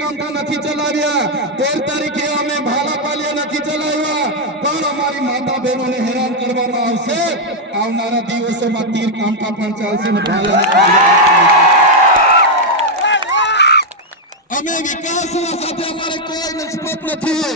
કામઠા નથી ચલાવ્યા, 13 તારીખે અમે ભાલાપાલિયા નથી ચલાવ્યા, પણ અમારી માતા બહેનોને હેરાન કરવામાં આવશે। આવનારા દિવસોમાં તીર કામઠા પણ ચાલશે ને અમે વિકાસના સાથે અમારે કોઈ નિસ્બત નથી।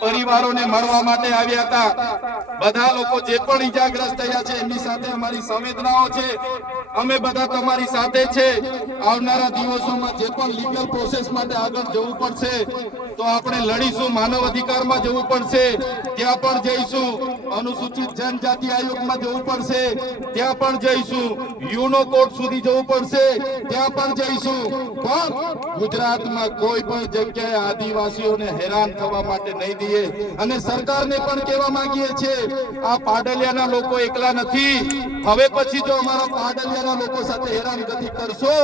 પરિવારોને મળવા માટે આવ્યા હતા। બધા લોકો જે પણ ઈજાગ્રસ્ત થયા છે એમની સાથે અમારી સંવેદનાઓ છે। અમે બધા તમારી સાથે છે। આવનારા દિવસોમાં જે પણ લીગલ પ્રોસેસ માટે આગળ જવું પડશે તો આપણે લડીશું। માનવ અધિકારમાં જવું પડશે, ત્યાં પણ જઈશું। અનુસૂચિત જનજાતિ આયોગમાં જવું પડશે, ત્યાં પણ જઈશું। યુનો કોર્ટ સુધી જવું પડશે, ત્યાં પણ જઈશું। પણ ગુજરાતમાં કોઈ પણ જગ્યાએ આદિવાસીઓને હેરાન થવા માટે નહીં દઈએ। અને સરકારને પણ કહેવા માંગીએ છીએ, આ પાડલિયાના લોકો એકલા નથી। હવે પછી જો અમારા પાડલિયાના લોકો સાથે હેરાનગતિ કરશો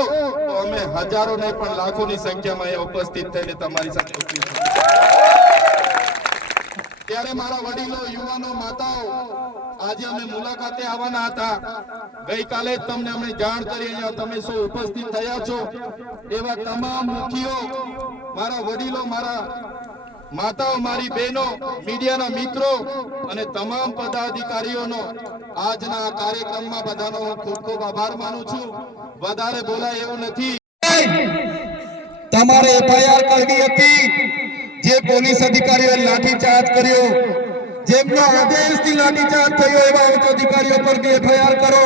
તો અમે હજારો નહીં પણ લાખોની સંખ્યામાં અહીંયા ઉપસ્થિત થઈને તમારી સાથે ત્યારે મારા વડીલો, યુવાનો, માતાઓ, આજે અમે મુલાકાતે આવવાના હતા। ગઈકાલે જ તમને અમે જાણ કરી, અહીંયા તમે સૌ ઉપસ્થિત થયા છો। એવા તમામ મુખીઓ, મારા વડીલો, મારા માતાઓ, મારી બહેનો, મીડિયાના મિત્રો અને તમામ પદાધિકારીઓનો આજના આ કાર્યક્રમમાં બધાનો હું ખૂબ ખૂબ આભાર માનું છું। વધારે બોલાય એવું નથી। તમારે એફઆઈઆર કરવી હતી। જે પોલીસ અધિકારીઓએ લાઠીચાર્જ કર્યો, જેમનો આદેશથી લાઠીચાર્જ થયો, એવા ઉચ્ચ અધિકારીઓ પર એફઆઈઆર કરો।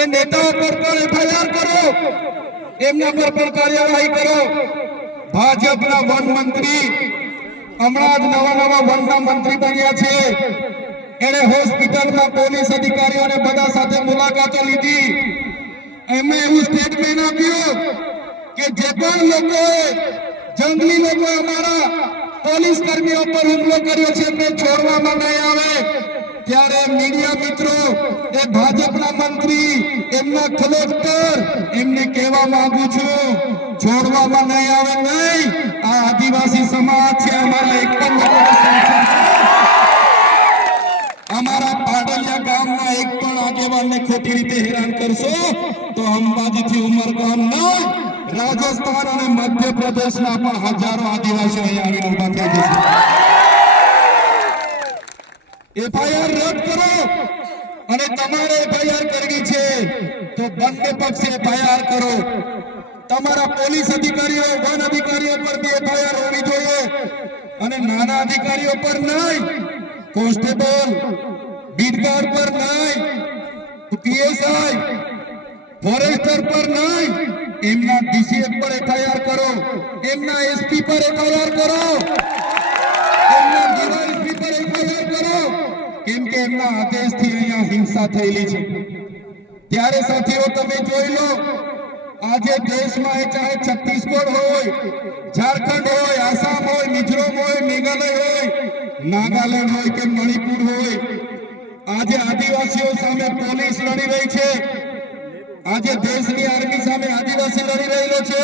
એ નેતાઓ પર પણ એફઆઈઆર કરો, એમના પર પણ કાર્યવાહી કરો। ભાજપના વન મંત્રી હમણાં જ નવા વનના મંત્રી બન્યા છે। એણે હોસ્પિટલમાં પોલીસ અધિકારીઓને બધા સાથે મુલાકાતો લીધી। એમણે એવું સ્ટેટમેન્ટ આપ્યું કે જે પણ લોકોએ જંગલી લોકો અમારા પોલીસ કર્મીઓ પર હુમલો કર્યો છે એમને છોડવામાં નહીં આવે। ત્યારે મીડિયા મિત્રો, એ ભાજપના મંત્રી, એમના કલેક્ટર, એમને કહેવા માંગુ છું, છોડવામાં નહીં આવે। નહીં, આ આદિવાસી સમાજ છે, અમારા એક પણ અમારા પાડલિયા ગામના એક પણ આગેવાનને ખોટી રીતે હેરાન કરશો તો અંબાજીથી ઉમરગામ નહીં, રાજસ્થાન અને મધ્યપ્રદેશના પણ હજારો આદિવાસીઓ અહીંયા આવીને ઉભા થઈ જશે। એફઆઈઆર રદ કરો, અને તમારે એફઆઈઆર કરવી છે તો બંને પક્ષે એફઆઈઆર કરો। તમારા પોલીસ અધિકારીઓ, વન અધિકારીઓ પર બી એફઆઈઆર હોવી જોઈએ, અને નાના અધિકારીઓ પર નહીં, કોન્સ્ટેબલ, બીટગાર્ડ પર નહીં, પીએસઆઈ, ફોરેસ્ટર પર નહીં, એમના ડીસીએફ પર એફઆઈઆર કરો, એમના એસપી પર એફઆઈઆર કરો, એમના ડીવાયએસપી પર એફઆઈઆર કરો, કેમ કે એમના આદેશથી અહીંયા હિંસા થયેલી છે। ત્યારે સાથીઓ તમે જોઈ લો, આજે દેશમાં ચાહે છત્તીસગઢ હોય, ઝારખંડ હોય, આસામ હોય, મિઝોરમ હોય, મેઘાલય હોય, નાગાલેન્ડ હોય કે મણિપુર હોય, આજે આદિવાસીઓ સામે પોલીસ લડી રહી છે। આજે દેશની આર્મી સામે આદિવાસી લડી રહેલો છે।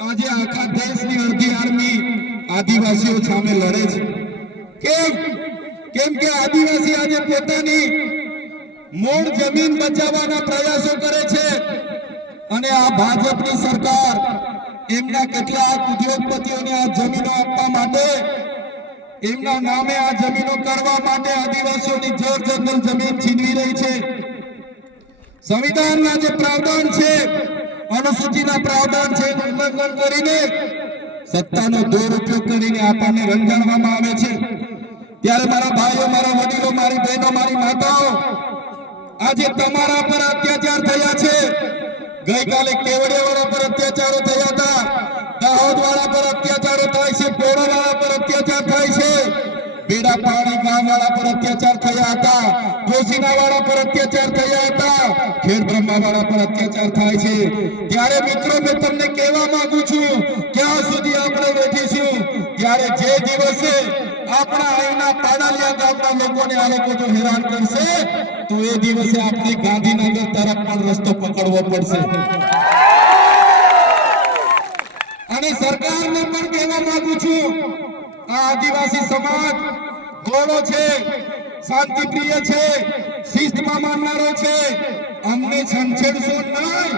આજે આખા દેશની અડધી આર્મી આદિવાસીઓ સામે લડે છે। કેમ કે આદિવાસી આજે પોતાની મૂળ જમીન બચાવવાના પ્રયાસો કરે છે, અને આ ભાજપની સરકાર એમના કેટલાક ઉદ્યોગપતિઓને આ જમીનો આપવા માટે, એમના નામે આ જમીનો કરવા માટે આદિવાસીઓની જળ જમીન છીનવી રહી છે। સંવિધાનના જે પ્રાવધાન છે, અનુસૂચિના પ્રાવધાન છે, ઉલ્લંઘન કરીને સત્તાનો દુરુપયોગ કરીને આપણને રંજાડવામાં આવે છે। ત્યારે મારા ભાઈઓ, મારા વડીલો, મારી બહેનો, મારી માતાઓ, આજે તમારા પર અત્યાચાર થયા છે। ગઈકાલે કેવડિયાવાળા પર અત્યાચારો થયા હતા, દાહોદવાળા પર અત્યાચારો થાય છે, પોરાવાળા પર અત્યાચાર થાય છે, બેડા પાણી ગામવાળા પર અત્યાચાર થયા હતા, જોશીનાવાળા પર અત્યાચાર થયા હતા, ખેડ બ્રહ્માવાળા પર અત્યાચાર થાય છે। ત્યારે મિત્રો મેં તમને કહેવા માંગુ છું, ક્યાં સુધી આપણે બેઠીશું? ત્યારે જે દિવસે આપણા અહીંના પાડાલિયા ગામના લોકોને આ લોકો જો હેરાન કરશે તો એ દિવસે આપણે ગાંધીનગર તરફ પણ રસ્તો પકડવો પડશે। અને સરકારને પણ કહેવા માંગુ છું, આ આદિવાસી સમાજ ગોળો છે, શાંતિપ્રિય છે, શિસ્તમાં માનનારો છે, અમને છંછેડશો નહીં,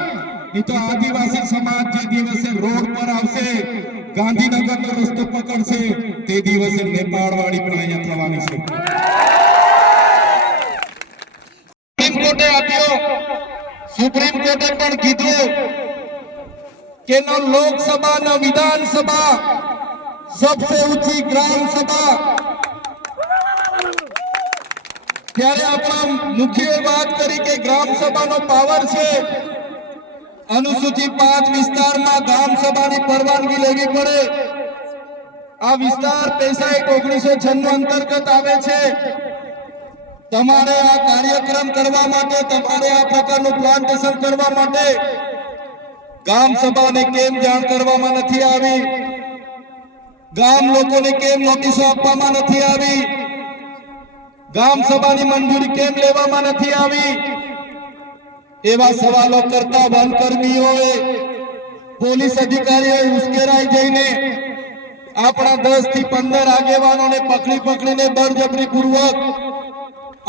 એ તો આદિવાસી સમાજ જે દિવસે રોડ પર આવશે, ગાંધીનગરનો રસ્તો પકડશે, તે દિવસે નેપાળ વાળી પણ અહીંયા થવાની છે। સુપ્રીમ કોર્ટે આપ્યો, સુપ્રીમ કોર્ટે પણ કીધું કે ન લોકસભા ન વિધાનસભા, सबसे ऊंची ग्राम सभा। ત્યારે આપણા મુખ્ય વાત કરી કે ગ્રામ સભાનો પાવર છે, અનુસૂચિત 5 વિસ્તારમાં ગ્રામ સભાની પરવાનગી લેવી પડે। આ વિસ્તાર 1996 અંતર્ગત આવે છે। તમારે આ કાર્યક્રમ કરવા માટે, તમારે આ પ્રકારનું પ્લાન્ટેશન કરવા માટે ગામ સભાને કેમ જાણ કરવામાં નથી આવી? ગામ લોકોને કેમ નોટિસો આપવામાં નથી આવી? ગામ સભાની મંજૂરી કેમ લેવામાં નથી આવી? એવા સવાલો કરતા વનકર્મીઓએ, પોલીસ અધિકારીઓએ ઉશ્કેરાઈ જઈને આપણા 10 થી 15 આગેવાનોને પકડીને બળજબરીપૂર્વક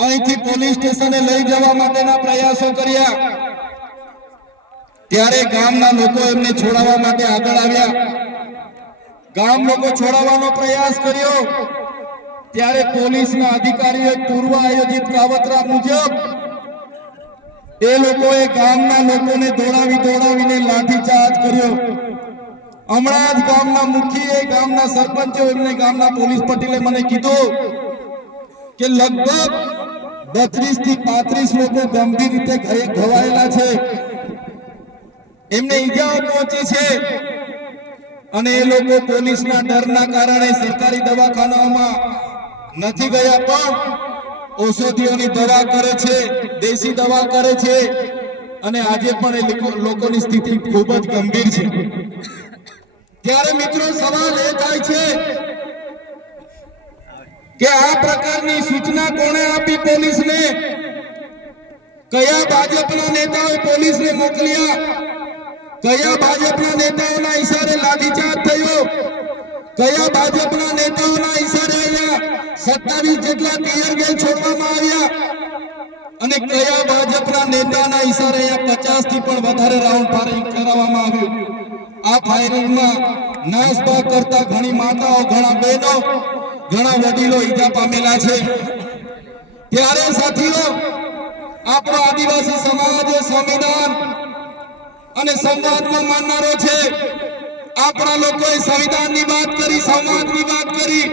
અહીંથી પોલીસ સ્ટેશને લઈ જવા માટેના પ્રયાસો કર્યા। ત્યારે ગામના લોકો એમને છોડાવવા માટે આગળ આવ્યા। ગામ લોકો છોડાવવાનો પ્રયાસ કર્યો ત્યારે પોલીસના અધિકારીઓએ પૂર્વ આયોજિત કાવતરા મુજબ એ લોકોએ ગામના લોકોને દોડાવીને લાઠીચાર્જ કર્યો। હમણાં જ ગામના મુખીએ, ગામના સરપંચો, એમને ગામના પોલીસ પટેલે મને કીધું કે લગભગ 32 થી 35 લોકો ગંભીર રીતે ઘવાયેલા છે, એમને ઈજાઓ પહોંચી છે અને એ લોકો પોલીસના ડરના કારણે સરકારી દવાખાનામાં નથી ગયા, પણ ઔષધિઓની દવા કરે છે, દેશી દવા કરે છે અને આજે પણ એ લોકોની સ્થિતિ ખૂબ જ ગંભીર છે। ત્યારે મિત્રો સવાલ એ થાય છે કે આ પ્રકારની સૂચના કોણે આપી પોલીસને? કયા ભાજપના નેતાઓએ પોલીસને મોકલ્યા? કયા ભાજપના નેતાઓના ઈશારે લાઠીચાર્જ થયો? કયા ભાજપના નેતાઓના ઈશારે અહીંયા 27 જેટલા ટીયર ગેસ છોડવામાં આવ્યા? અને કયા ભાજપના નેતાના ઈશારે અહીંયા 50 થી પણ વધારે રાઉન્ડ ફાયરિંગ કરાવવામાં આવ્યું? આ ફાયરિંગમાં નાસભાગ કરતા ઘણી માતાઓ, ઘણા બહેનો, ઘણા વડીલો ઈજા પામેલા છે। ત્યારે સાથીઓ, આપણો આદિવાસી સમાજ સંવિધાન અને સંવાદમાં માનનારો છે। આપણા લોકોએ સંવિધાનની વાત કરી, સમાજની વાત કરી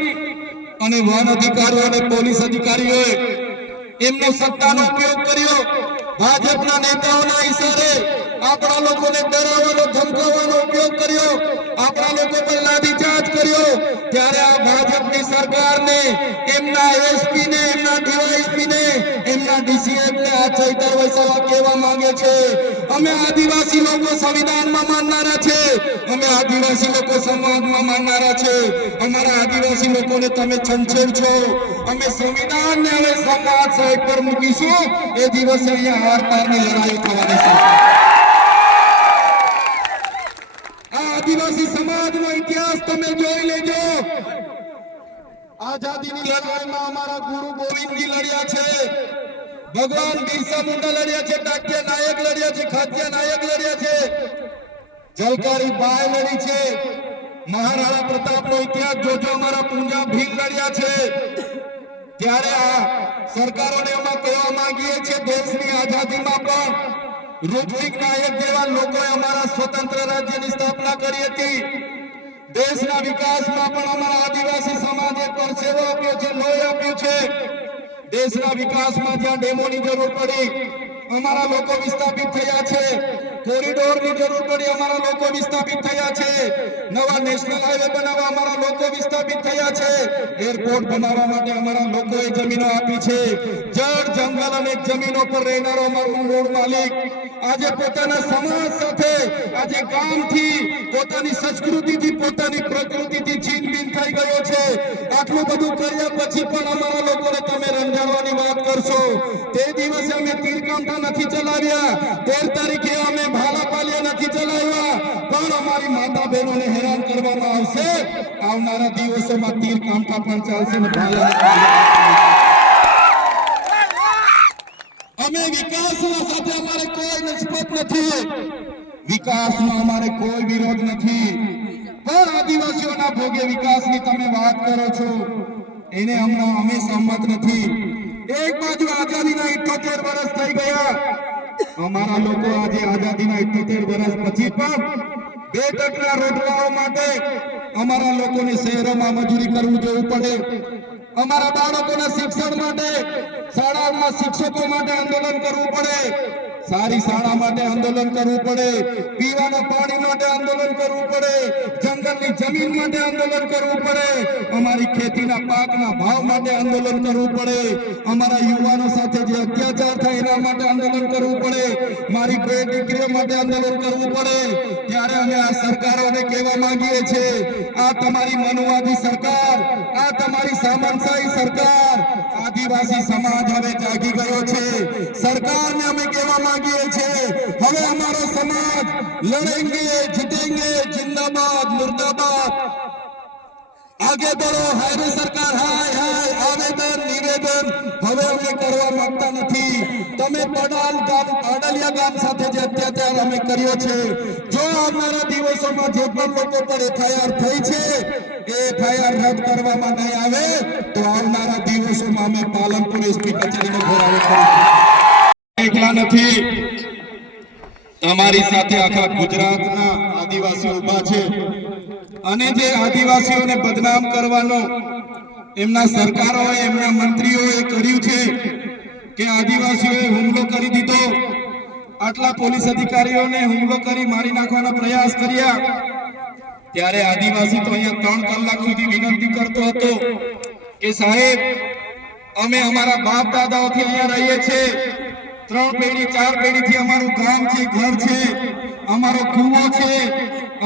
અને વન અધિકારીઓ અને પોલીસ અધિકારીઓએ એમનો સત્તાનો ઉપયોગ કર્યો। ભાજપના નેતાઓના ઈશારે આપણા લોકોને ડરાવવાનો, ધમકાવવાનો ઉપયોગ કર્યો, આપણા લોકો પર લાઠીચાર્જ કર્યો। ત્યારે આ ભાજપની સરકારને, એમના એસપીને, એમના ડીવાયએસપીને, એમના ડીસીએફને આ ચૈતર વસાવા કહેવા માંગે છે, અમે આદિવાસી લોકો સંવિધાનમાં માનનારા છે, અમે આદિવાસી લોકો સમાજમાં માનનારા છે, અમારા આદિવાસી લોકોને તમે છંછેડ છો, અમે સંવિધાનને હવે સમાજ સાઈડ પર મૂકીશું, એ દિવસે અહીંયા હાર પારની લડાઈ થવાની છે। આદિવાસી સમાજનો ઇતિહાસ તમે જોઈ લેજો। આઝાદીની લડાઈમાં અમારા ગુરુ ગોવિંદજી લડ્યા છે, ભગવાન બિરસા મુંડા લડ્યા છે, ટાટિયા નાયક લડ્યા છે, ખાતિયા નાયક લડ્યા છે, જલકારી બાઈ લડી છે, મહારાણા પ્રતાપનો ઇતિહાસ જોજો, અમારા પૂંજા ભીલ લડ્યા છે। ત્યારે આ સરકારોને અમે કહેવા માંગીએ છીએ, દેશની આઝાદીમાં પણ રૂપસિંહ નાયક જેવા લોકોએ અમારા સ્વતંત્ર રાજ્યની સ્થાપના કરી હતી। દેશના વિકાસમાં પણ અમારા આદિવાસી સમાજે પરસેવો આપ્યો છે, લોહી આપ્યું છે। દેશના વિકાસમાં જ્યાં ડેમોની જરૂર પડી, અમારા લોકો વિસ્થાપિત થયા છે। કોરિડોરની જરૂર પડી, અમારા લોકો વિસ્થાપિત થયા છે. નવા નેશનલ હાઈવે બનાવવા અમારા લોકો વિસ્થાપિત થયા છે. એરપોર્ટ બનાવવા માટે અમારા લોકોએ જમીનો આપી છે. જળ જંગલ અને જમીનો પર રહેનારો અમારો મૂળ માલિક આજે પોતાના સમાજ સાથે, આજે ગામથી, પોતાની સંસ્કૃતિથી, પોતાની પ્રકૃતિથી છીનબીન થઈ ગયો છે. આટલું બધું કર્યા પછી પણ અમારા લોકોને તમે રંજાડવાની વાત કરશો. તે દિવસે અમે તીરકાંઠા નથી ચલાવ્યા, 13 તારીખે અમે ભાલાપાલિયા નથી ચલાવ્યા, પણ અમારી માતા બહેનોને હેરાન કરવામાં આવશે. આવનારા દિવસોમાં તીરકાંઠા પણ ચાલશે ને ભાલા. અમે વિકાસના સાથે અમારે કોઈ નિસ્બત નથી, વિકાસનો અમારે કોઈ વિરોધ નથી, પણ આદિવાસીઓના ભોગે વિકાસની તમે વાત કરો છો એને અમે સંમત નથી. એક બાજુ આઝાદીના 78 વર્ષ થઈ ગયા, અમારા લોકો આજે આઝાદીના 78 વર્ષ પછી પણ 2 ટકના રોટલાઓ માટે અમારા લોકોને શહેરોમાં મજૂરી કરવું જવું પડે. અમારા બાળકોના શિક્ષણ માટે શાળાઓમાં શિક્ષકો માટે આંદોલન કરવું પડે, સારી શાળા માટે આંદોલન કરવું પડે, પીવાના પાણી માટે આંદોલન કરવું પડે, જંગલની જમીન માટે આંદોલન કરવું પડે, અમારી ખેતીના પાકના ભાવ માટે આંદોલન કરવું પડે, અમારા યુવાનો સાથે જે અત્યાચાર થાય એના માટે આંદોલન કરવું પડે, મારી બે દીકરીઓ માટે આંદોલન કરવું પડે. ત્યારે અમે આ સરકારોને કહેવા માંગીએ છીએ, આ તમારી મનુવાદી સરકાર, આ તમારી સામંતશાહી સરકાર, આદિવાસી સમાજ હવે જાગી ગયો છે. સરકારને અમે કહેવા માંગીએ છીએ, હવે અમારો સમાજ લડેંગે જીતેંગે, જિંદાબાદ મુર્દાબાદ, આગે बढ़ो. હાય સરકાર, હાય હાય, આવેદન નિવેદન હવે અમે કરવા માંગતા નથી. તમે પાડલિયા ગામ સાથે જે અત્યાચાર અમે કર્યો છે, જો આવનારા દિવસોમાં જે પણ લોકો પર FIR થઈ છે એ FIR રદ કરવામાં નહીં આવે તો આવનારા દિવસોમાં અમે પાલનપુર SP કચેરીનો ઘેરાવો કરીશું. એકલા નથી, તમારી સાથે આખા ગુજરાતના આદિવાસીઓ ઊભા છે. અને જે આદિવાસીઓને બદનામ કરવાનો એમના સરકારોએ, એમના મંત્રીઓએ કર્યું છે કે આદિવાસીઓએ હુમલો કરી દીધો, આટલા પોલીસ અધિકારીઓને હુમલો કરી મારી નાખવાના પ્રયાસ કર્યા, ત્યારે આદિવાસી તો અહીંયા 3 કલાક સુધી વિનંતી કરતો હતો કે સાહેબ, અમે અમારા બાપ દાદાઓથી અહીંયા રહીએ છીએ, 3 પેઢી 4 પેઢીથી અમારું ગામ છે, ઘર છે, અમારો કૂવો છે.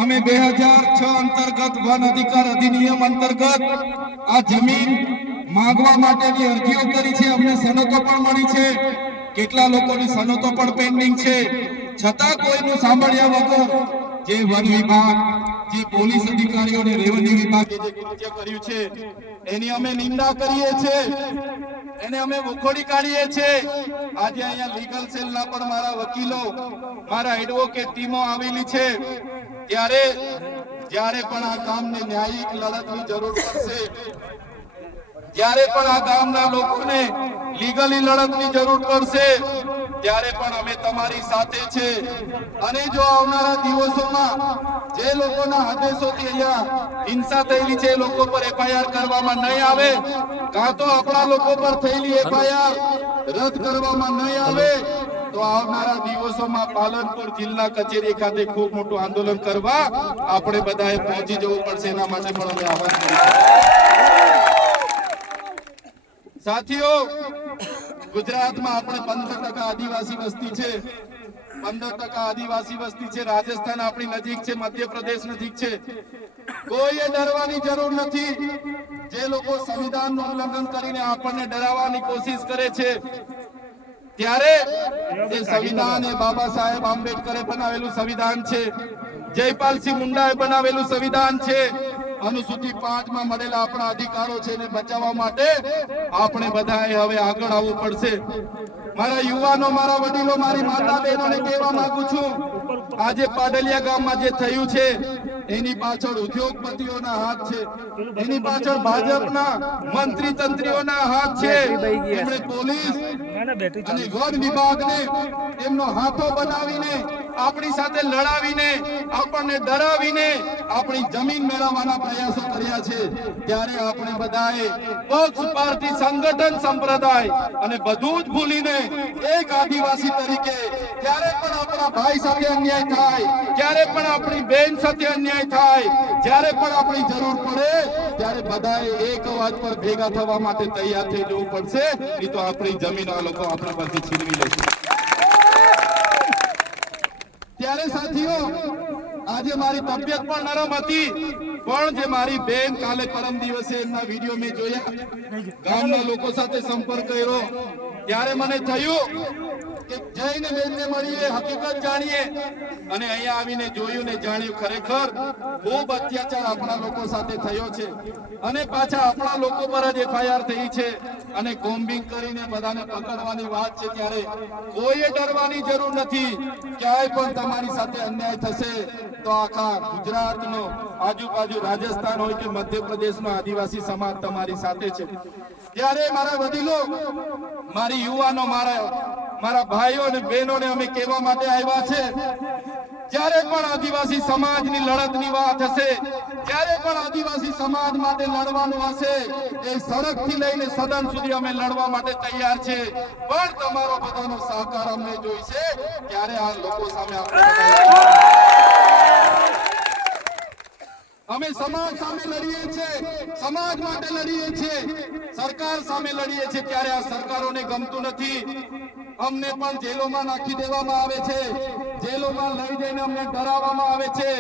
અમે 2006 અંતર્ગત વન અધિકાર અધિનિયમ અંતર્ગત આ જમીન માંગવા માટેની અરજીઓ કરી છે, અમને સનતો પણ મળી છે, કેટલા લોકોની સનતો પણ પેન્ડિંગ છે, છતાં કોઈનું સાંભળ્યા વગર જે વન વિભાગ, જે પોલીસ અધિકારીઓ અને રેવન્યુ વિભાગે જે કૃત્ય કર્યું છે એની અમે નિંદા કરીએ છીએ, એને અમે વખોડી કાઢીએ છીએ. આજે અહીંયા લીગલ સેલના પણ મારા વકીલો, મારા એડવોકેટ ટીમો આવેલી છે. જ્યારે પણ આ ગામને ન્યાયિક લડતની જરૂર પડશે, જ્યારે પણ આ ગામના લોકોને લીગલી લડતની જરૂર પડશે, ત્યારે પણ અમે તમારી સાથે છે. અને જો આવનારા દિવસોમાં જે લોકોના આદેશોથી અહીંયા હિંસા થયેલી છે એ લોકો પર FIR કરવામાં નહીં આવે, કાં તો આપણા લોકો પર થયેલી FIR રદ કરવામાં નહીં આવે, તો આવનારા દિવસોમાં પાલનપુર જિલ્લા કચેરી ખાતે ખૂબ મોટું આંદોલન કરવા આપણે બધાએ પહોંચી જવું પડશે. એના માટે પણ અમે આહવાન કરીશું. સાથીઓ, ગુજરાતમાં આપણે 15% આદિવાસી વસ્તી છે, 15% આદિવાસી વસ્તી છે. રાજસ્થાન આપણી નજીક છે, મધ્યપ્રદેશ નજીક છે. કોઈએ ડરવાની જરૂર નથી. જે લોકો સંવિધાનનું ઉલ્લંઘન કરીને આપણને ડરાવવાની કોશિશ કરે છે, ત્યારે એ સંવિધાન એ બાબા સાહેબ આંબેડકરે બનાવેલું સંવિધાન છે, જયપાલસિંહ મુંડાએ બનાવેલું સંવિધાન છે. અનુસૂચિ 5 માં મળેલા આપણા અધિકારો છે એને બચાવવા માટે આપણે બધાએ હવે આગળ આવવું પડશે. મારા યુવાનો, મારા વડીલો, મારી માતા બહેનોને કહેવા માંગુ છું, આજે પાડલિયા ગામમાં જે થયું છે એની પાછળ ઉદ્યોગપતિઓના હાથ છે, એની પાછળ ભાજપના મંત્રી તંત્રીઓના હાથ છે. એમણે પોલીસ અને વન વિભાગને એમનો હાથો બનાવીને આપણી સાથે લડાવીને, આપણને ડરાવીને આપણી જમીન મેળવવાના પ્રયાસો કર્યા છે, ત્યારે આપણે બધાએ પક્ષ પાર્ટી સંગઠન સંપ્રદાય અને બધું જ ભૂલીને એક આદિવાસી તરીકે જ્યારે પણ આપણા ભાઈ સાથે અન્યાય થાય, જ્યારે પણ આપણી બેન સાથે અન્યાય થાય, જ્યારે પણ આપણી જરૂર પડે ત્યારે બધાએ એક અવાજ પર ભેગા થવા માટે તૈયાર થઈ જવું પડશે, નહીં તો આપણી જમીન આ લોકો આપણા પરથી છીનવી લેશે। ત્યારે સાથીઓ, આજે મારી તબિયત પણ નરમ હતી, પણ જે મારી બેન કાલે પરમ દિવસે એમના વિડીયો મેં જોયા, ગામના લોકો સાથે સંપર્ક કર્યો, ત્યારે મને થયું કે જઈને બેનને મળીએ, હકીકત જાણીએ, અને અહીંયા આવીને જોયું ને જાણ્યું ખરેખર ખૂબ અત્યાચાર આપણા લોકો સાથે થયો છે, અને પાછા આપણા લોકો પર જ FIR થઈ છે, અને કોમ્બિંગ કરીને બધાને પકડવાની વાત છે, ત્યારે કોઈએ ડરવાની જરૂર નથી। ક્યાંય પણ તમારી સાથે અન્યાય થશે તો આખા ગુજરાતનો, આજુબાજુ રાજસ્થાન હોય કે મધ્યપ્રદેશનો આદિવાસી સમાજ તમારી સાથે છે। ત્યારે મારા વડીલો, મારી યુવાનો, મારા ભાઈઓ અને બહેનોને અમે કહેવા માટે આવ્યા છે, જ્યારે પણ આદિવાસી સમાજની લડતની વાત હશે, જ્યારે પણ આદિવાસી સમાજ માટે લડવાનું હશે, એ સડકથી લઈને સદન સુધી અમે લડવા માટે તૈયાર છે, પણ તમારો બધાનો સહકાર અમને જોઈશે, ત્યારે આ લોકો સામે અમે સમાજ સામે લડીએ છીએ, સમાજ માટે લડીએ છીએ, સરકાર સામે લડીએ છીએ, ત્યારે આ સરકારોને ગમતું નથી। અમને પણ જેલોમાં નાખી દેવામાં આવે છે, જેલોમાં લઈ જઈને અમને ડરાવવામાં આવે છે,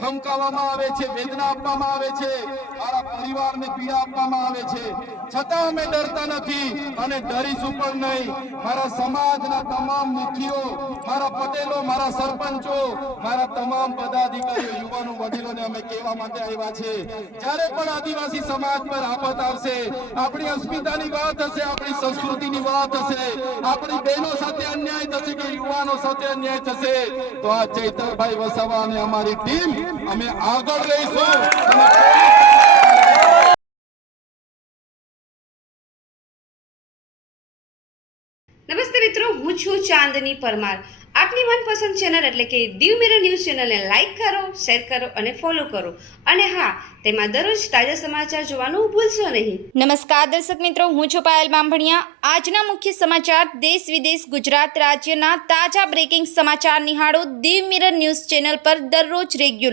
ધમકાવવામાં આવે છે, વેદના આપવામાં આવે છે, મારા પરિવારને પીડા આપવામાં આવે છે, છતાં અમે ડરતા નથી અને ડરીશું પણ નહીં। મારા સમાજના તમામ મુખીઓ, મારા પટેલો, મારા સરપંચો, મારા તમામ પદાધિકારીઓ, યુવાનો, વડીલોને અમે કહેવા માટે આવ્યા છે, જ્યારે પણ આદિવાસી સમાજ પર આફત આવશે, આપણી અસ્મિતાની વાત હશે, આપણી સંસ્કૃતિની વાત હશે, આપણી બહેનો સાથે અન્યાય થશે કે યુવાનો સાથે અન્યાય થશે, તો આ ચૈતરભાઈ વસાવા અને અમારી ટીમ અમે આગળ રહીશું। નમસ્તે મિત્રો, હું છું ચાંદની પરમાર। આપની મનપસંદ ચેનલ એટલે કે દીવ મિરર ન્યૂઝ ચેનલને લાઈક કરો, શેર કરો અને ફોલો કરો, અને હા, તેમાં દરરોજ તાજા સમાચાર જોવાનું ભૂલશો નહીં। નમસ્કાર દર્શક મિત્રો, હું છું પાયલ બામભણિયા। આજના મુખ્ય સમાચાર, દેશ વિદેશ, ગુજરાત રાજ્યના તાજા બ્રેકિંગ સમાચાર નિહાળો દીવ મિરર ન્યૂઝ ચેનલ પર દરરોજ રેગ્યુલર।